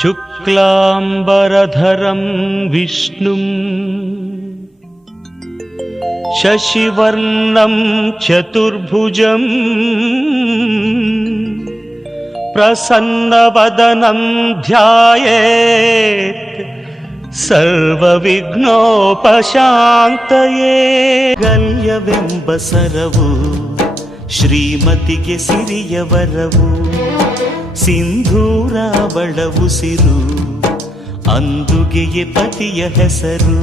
ಶುಕ್ಲಾಂಬರಧರಂ ವಿಷ್ಣುಂ ಶಶಿವರ್ಣಂ ಚತುರ್ಭುಜಂ ಪ್ರಸನ್ನವದನಂ ಧ್ಯಾಯೇತ್ ಸರ್ವವಿಘ್ನೋಪಶಾಂತಯೇ. ಗಲ್ಯವೆಂಬ ಸರವು ಶ್ರೀಮತಿಗೆ ಸಿರಿಯ ವರವು, ಸಿಂಧೂರ ಅವಳ ಉಸಿರು ಅಂದುಗೆಯೇ ಪತಿಯ ಹೆಸರು.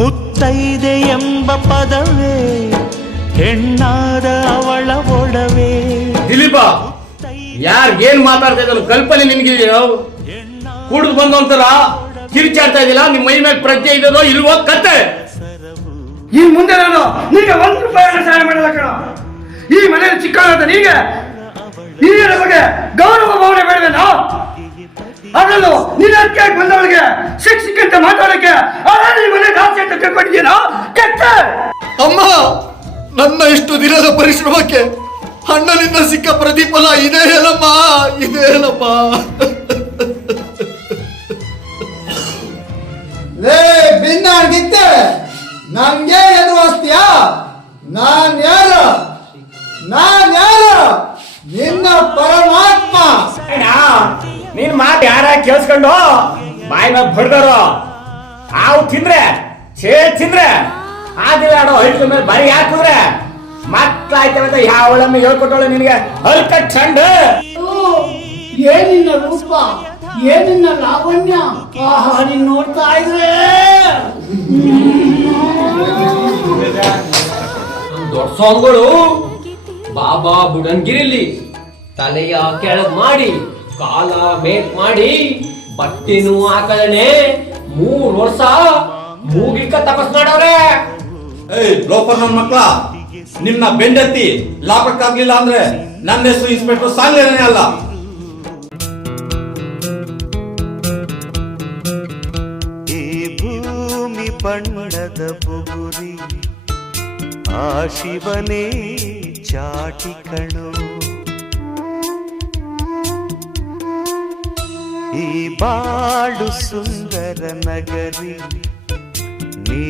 ಮುತ್ತೈದೆ ಎಂಬ ಪದವೇ ಹೆಣ್ಣಾದ ಅವಳ ಒಡವೆ. ದಿಲೀಪ, ಯಾರ್ಗೇನ್ ಮಾತಾಡ್ತಾ ಇದ್ರು ಕಲ್ಪನೆ ನಿನ್ಗಿದೆಯೋ? ಕುಡಿದು ಬಂದು ಒಂಥರ ಕಿರಿಚಾಡ್ತಾ ಇದೆಯಲ್ಲ, ನಿಮ್ಮ ಮೈ ಮೇಲೆ ಪ್ರಜ್ಞೆ ಇದೆಯೋ ಇಲ್ವೋ ಕತ್ತೆ? ಈ ಮುಂದೆ ನಾನು ನಿಮಗೆ ₹1 ಸಹಾಯ ಮಾಡಲ್ಲ ಕಣ. ಈ ಮನೆಯಲ್ಲಿ ಚಿಕ್ಕವನಾದ ನೀಗೆ ಹಿರಿಯರ ಬಗ್ಗೆ ಗೌರವ ಭಾವನೆ ಬೇಡವೇನೋ? ಅದರಲ್ಲೂ ನಿನ್ನ ಬಂದವಳಿಗೆ ಶಿಕ್ಷಕಂತ ಮಾತಾಡಕ್ಕೆ ಈ ಮನೆ ಆಸೆ ಅಂತ ತಿಳ್ಕೊಂಡಿದ್ದೀನೋ ಕತ್ತೆ? ಅಮ್ಮ, ನನ್ನ ಇಷ್ಟು ದಿನದ ಪರಿಶ್ರಮಕ್ಕೆ ಅಣ್ಣನಿಂದ ಸಿಕ್ಕ ಪ್ರತಿಫಲ ಇದೇ ಹೇಳಮ್ಮ, ಇದೇ ಹೇಳಮ್ಮ. ಲೇ ಭಿನ್ನಾಗಿದ್ದೆ ನನ್ಗೆ ಎದುರಿಸ್ತೀಯಾ? ನಾನ್ ಯಾರು ನಿನ್ನ ಪರಮಾತ್ಮ. ನೀನ್ ಮಾತು ಯಾರ ಕೇಳಿಸ್ಕೊಂಡು ಬಾಯಿ ಮೇಲೆ ಬಡ್ದಾರೋ ಹಾವು ತಿಂದ್ರೆ ತಿಂದ್ರೆ ಆದಿಲ್ಲ ಆಡೋ ಹೈಟ್ಲ ಮೇಲೆ ಬರಿ ಹಾಕಿದ್ರೆ ಮಕ್ಕಳಾಯ್ತವೆ ಅಂತ ಯಾವಳನ್ನು ಹೇಳ್ಕೊಟ್ಟವಳೆ ನಿನಗೆ ಹಲ್ಕ ಚಂಡ. ಏನಿನ್ನ ರೂಪ, ಏನಿನ್ನ ಲಾವಣ್ಯ, ಆಹಾ ನೀನ್ ನೋಡ್ತಾ ಇದ್ರೆ ದೊಡ್ಡ ಸ್ವಾಮಿಗಳು ಬಾಬಾ ಬುಡನ್ಗಿರಿಲಿ ತಲೆಯ ಕೆಳಗ್ ಮಾಡಿ ಕಾಲ ಮೇಕ್ ಮಾಡಿ ಬಟ್ಟೆನೂ ಹಾಕಳನೆ 3 ವರ್ಷ ಮೂಗಿಕ ತಪಸ್ ಮಾಡವ್ರೆ. ಲೋಪರ್ ನನ್ನ ಮಕ್ಕಳ, ನಿಮ್ನ ಬೆಂಡೆತ್ತಿ ಲಾಭಕ್ಕಾಗ್ಲಿಲ್ಲ ಅಂದ್ರೆ ನನ್ನ ಹೆಸರು ಇನ್ಸ್ಪೆಕ್ಟರ್ ಸಾಂಗ್ಲೇನೇ ಅಲ್ಲ. ಈ ಭೂಮಿ ಬಣ್ಣದ ಬುಗುರಿ ಆ ಶಿವನೇ ಚಾಟಿ ಕಣು. ಈ ಬಾಳು ಸುಂದರ ನಗರಿ ನೀ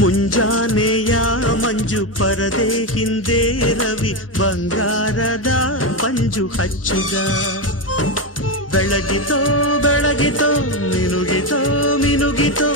ಮುಂಜಾನೆಯ ಮಂಜು ಪರದೆ ಹಿಂದೆ ರವಿ ಬಂಗಾರದ ಪಂಜು ಹಚ್ಚಿದ. ಬೆಳಗಿತೋ ಮಿನುಗಿತೋ